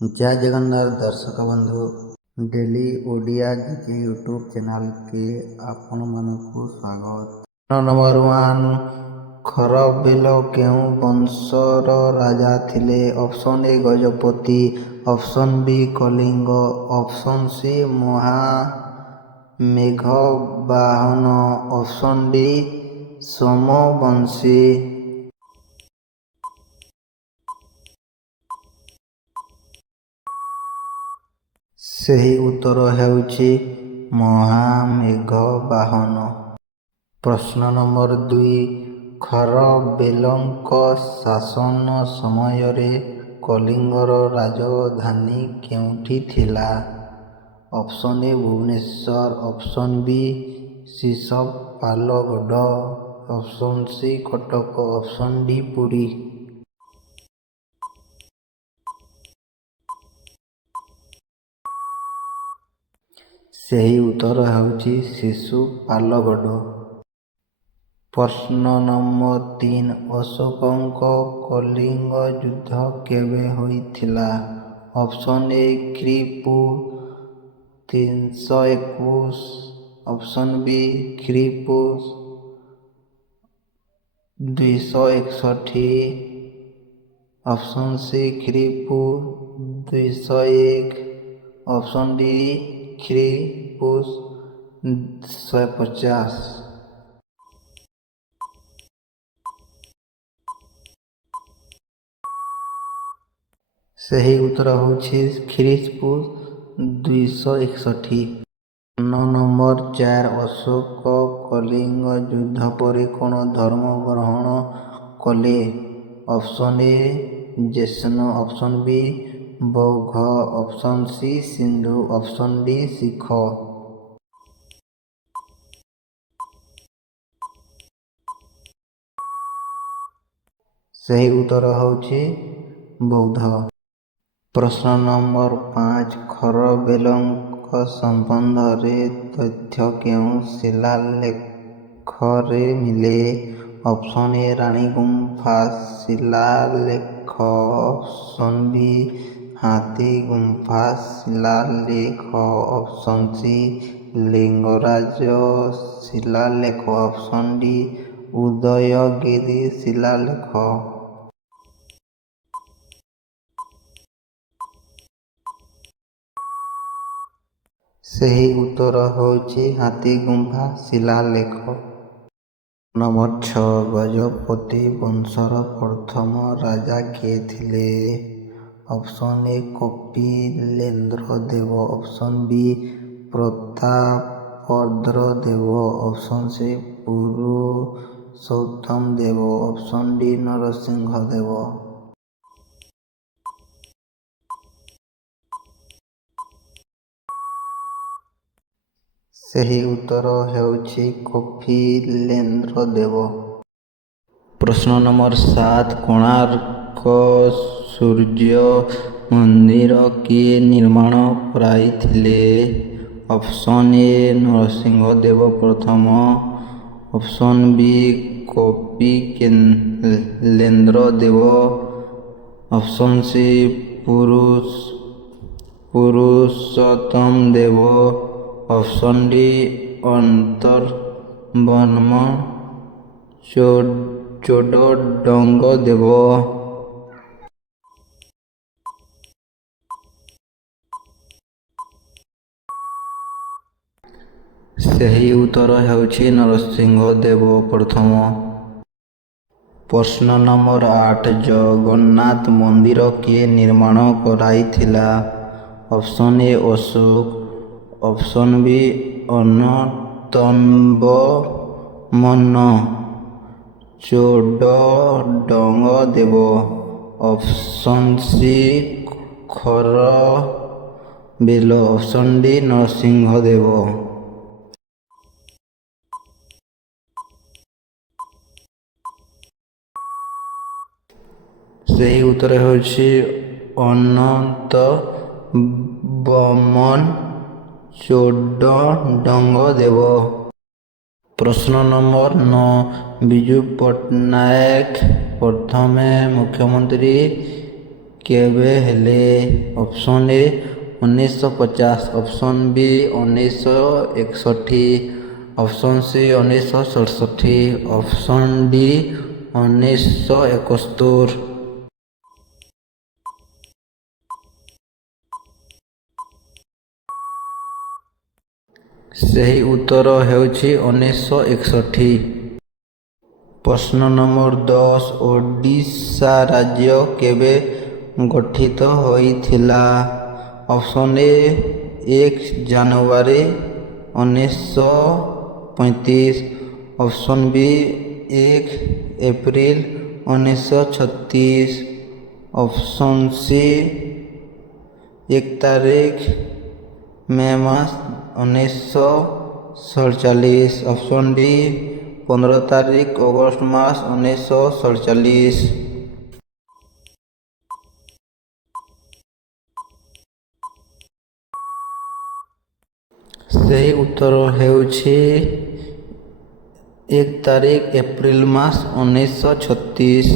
जय जगन्नाथ दर्शक बंधु daily Odia GK YouTube channel के आपण मानकु स्वागत। नंबर 1 खरबिल केउं वंशर राजा थिले? Option A Gajapati, option B Kalinga, option C महामेघवाहन, ऑप्शन डी सोमवंशी। ସେହି ଉତ୍ତର ହେଉଛି ମହାମେଘବାହନ। ପ୍ରଶ୍ନ ନମ୍ବର 2 ଖରବେଲଙ୍କ ଶାସନ ସମୟରେ କଳିଙ୍ଗର ରାଜଧାନୀ କେଉଁଠି ଥିଲା? Option A Bhubaneswar, option B Sisupalgarh, option C Cuttack, option D Puri. ସେହି ଉତ୍ତର ହେଉଛି ଶିଶୁପାଲଗଡ଼। ପ୍ରଶ୍ନ ନମ୍ବର 3 ଅଶୋକଙ୍କ କଳିଙ୍ଗ ଯୁଦ୍ଧ କେବେ ହୋଇଥିଲା? ଅପ୍ସନ୍ ଏ ଖ୍ରୀ.ପୂ. 321, ଅପ୍ସନ୍ ବି ଖ୍ରୀ.ପୂ. 261, ଅପ୍ସନ୍ ସି ଖ୍ରୀ.ପୂ. 201, ଅପ୍ସନ୍ ଡି ଖ୍ରୀ.ପୂ. 150। ସେହି ଉତ୍ତର ହେଉଛି ଖ୍ରୀ.ପୂ. 261। ପ୍ରଶ୍ନ ନମ୍ବର 4 ଅଶୋକ କଳିଙ୍ଗ ଯୁଦ୍ଧ ପରେ କ'ଣ ଧର୍ମ ଗ୍ରହଣ କଲେ? Option A Jain, option B Bauddha, option C Hindu, option D Sikh. ସେହି ଉତ୍ତର ହେଉଛି ବୌଦ୍ଧ। ପ୍ରଶ୍ନ ନମ୍ବର 5 ଖରବେଲଙ୍କ ସମ୍ବନ୍ଧରେ ତଥ୍ୟ କେଉଁ ଶିଳାଲେଖରେ ମିଳେ? ଅପ୍ସନ୍ ଏ ରାଣୀଗୁମ୍ଫା ଶିଳାଲେଖ, ଅପ୍ସନ୍ ବି ହାତୀଗୁମ୍ଫା ଶିଳାଲେଖ, ଅପ୍ସନ୍ ସି ଲିଙ୍ଗରାଜ ଶିଳାଲେଖ, ଅପ୍ସନ୍ ଡି ଉଦୟଗିରି ଶିଳାଲେଖ। ସେହି ଉତ୍ତର ହେଉଛି ହାତୀଗୁମ୍ଫା ଶିଳାଲେଖ। ନମ୍ବର 6 ଗଜପତି ବଂଶର ପ୍ରଥମ ରାଜା କିଏ ଥିଲେ? ଅପ୍ସନ୍ ଏ କପିଳେନ୍ଦ୍ର ଦେବ, ଅପ୍ସନ୍ ବି ପ୍ରତାପରୁଦ୍ର ଦେବ, ଅପ୍ସନ୍ ସି ପୁରୁଷୋତ୍ତମ ଦେବ, ଅପ୍ସନ୍ ଡି ନରସିଂହ ଦେବ। ସେହି ଉତ୍ତର ହେଉଛି କପିଳେନ୍ଦ୍ର ଦେବ। ପ୍ରଶ୍ନ ନମ୍ବର 7 କୋଣାର୍କ ସୂର୍ଯ୍ୟ ମନ୍ଦିର କିଏ ନିର୍ମାଣ କରାଇଥିଲେ? ଅପ୍ସନ୍ ଏ ନରସିଂହ ଦେବ ପ୍ରଥମ, ଅପ୍ସନ୍ ବି କପିଳେନ୍ଦ୍ର ଦେବ, ଅପ୍ସନ୍ ସି ପୁରୁଷୋତ୍ତମ ଦେବ, ଅପ୍ସନ୍ ଡି ଅନ୍ତର୍ବର୍ମନ ଚୋଡ଼ଗଙ୍ଗ ଦେବ। ସେହି ଉତ୍ତର ହେଉଛି ନରସିଂହ ଦେବ ପ୍ରଥମ। ପ୍ରଶ୍ନ ନମ୍ବର 8 ଜଗନ୍ନାଥ ମନ୍ଦିର କିଏ ନିର୍ମାଣ କରାଇଥିଲା? Option A Ashoka, option B Anantavarman Chodaganga Deva, option C Kharavela, option D Narasimha Deva. ସେହି ଉତ୍ତର ହେଉଛି ଅନନ୍ତବର୍ମନ ଚୋଡ଼ଗଙ୍ଗ ଦେବ। ପ୍ରଶ୍ନ ନମ୍ବର 9 ବିଜୁ ପଟ୍ଟନାୟକ ପ୍ରଥମେ ମୁଖ୍ୟମନ୍ତ୍ରୀ କେବେ ହେଲେ? Option A 1950, option B 1961, option C 1967, option D 1971। ସେହି ଉତ୍ତର ହେଉଛି 1961। ପ୍ରଶ୍ନ ନମ୍ବର 10, ଓଡ଼ିଶା ରାଜ୍ୟ କେବେ ଗଠିତ ହୋଇଥିଲା? Option A 1 January 1935, option B 1 April 1936, option C 1 ତାରିଖ ମେ ମାସ 1947, ଅପସନ୍ ଡି 15 ତାରିଖ ଅଗଷ୍ଟ ମାସ 1947। ସେହି ଉତ୍ତର ହେଉଛି 1 ତାରିଖ ଏପ୍ରିଲ ମାସ 1936।